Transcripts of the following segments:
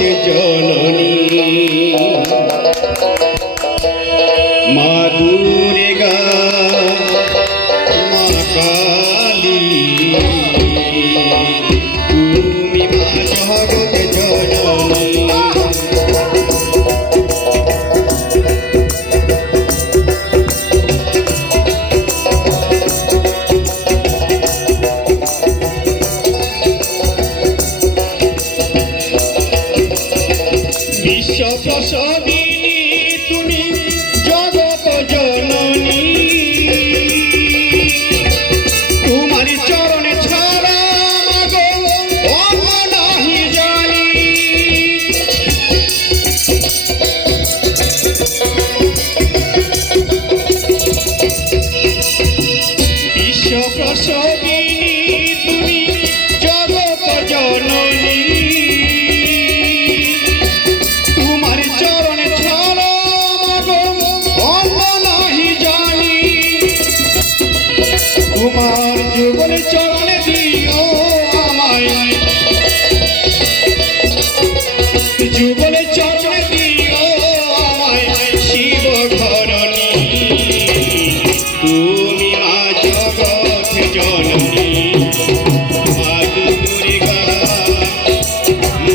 জননী মা দুর্গা মা কালী তুমি মা জগৎ জননী প্রসদিনী তুমি জগৎ জননী তোমার চরণে ছাড়া মাগো অন্য নাহি জানি বিশ্ব প্রসদিনী তুমি জগৎ জননী তোমার যুগল চরণে দিও আমায় যুগল চরণে দিও আমায় শিব ঘরণী তুমি মা জগৎ জননী মা দুর্গা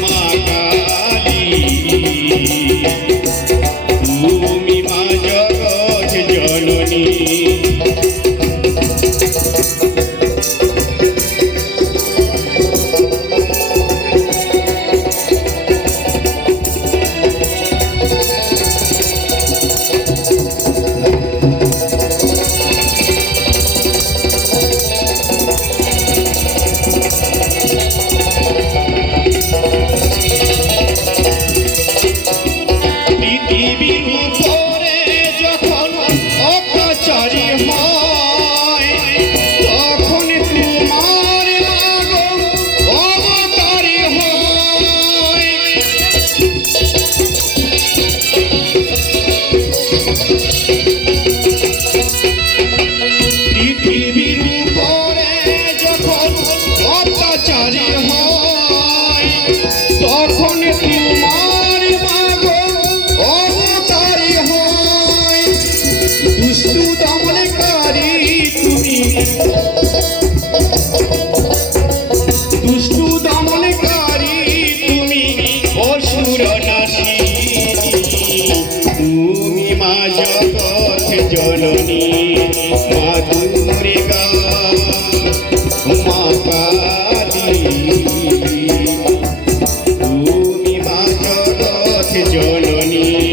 মা কালী তুমি মা জগৎ জননী দুষ্টু দমনকারী তুমি অসুর নাশী তুমি মা জগৎ জননী মা দুর্গা মা কালী তুমি মা জগৎ জননী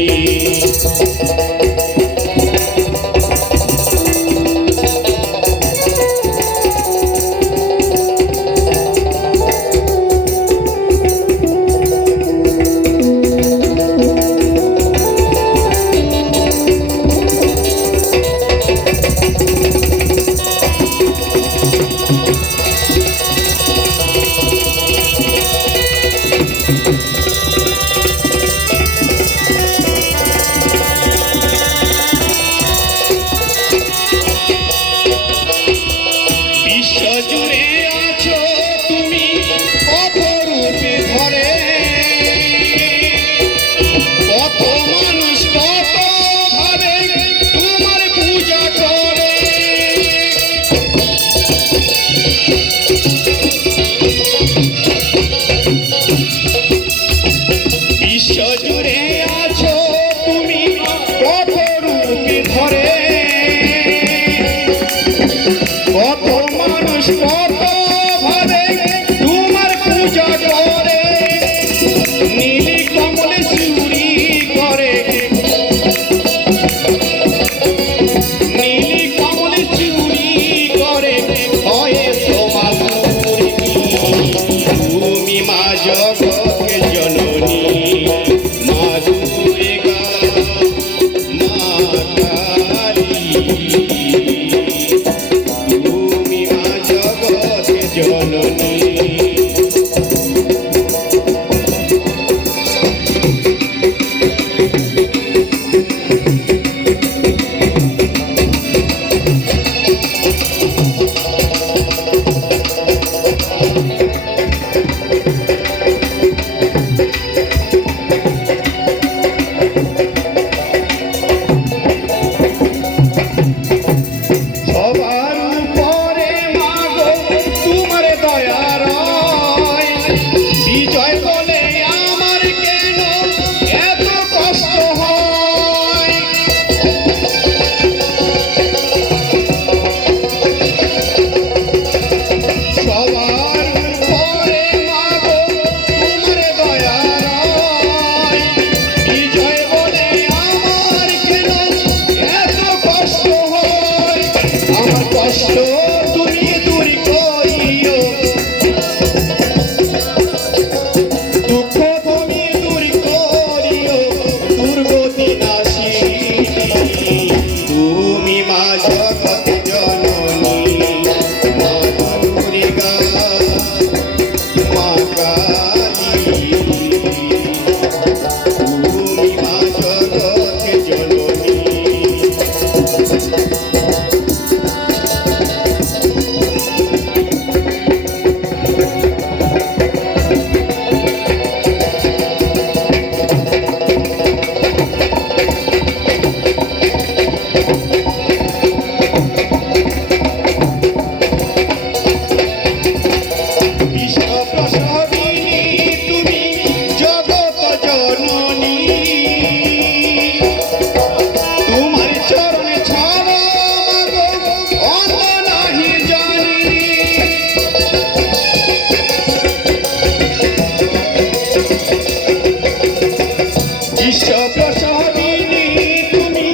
বিশ্ব প্রসাদিনী তুমি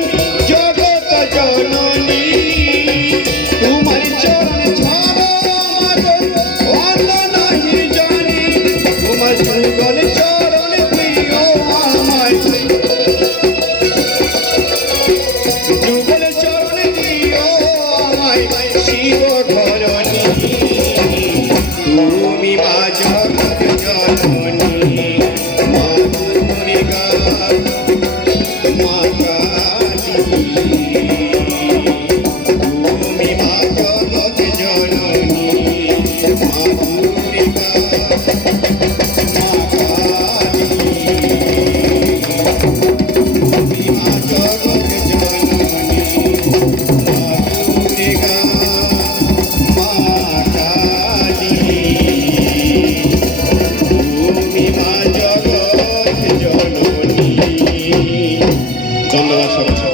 জগৎ জননী তোমার চরণ ছাড়া মাগো অন্য নাহি জানি তোমার যুগল চরণ দিও আমায় যুগল চরণ দিও আমায় শিব ধরণী তুমি মা জগৎ জননী মা দুর্গা মা কালী তুমি মা জগৎ জননী মা দুর্গা মা কালী তুমি মা জগৎ জননী মা দুর্গা মা কালী তুমি মা জগৎ জননী। ধন্যবাদ সবাই।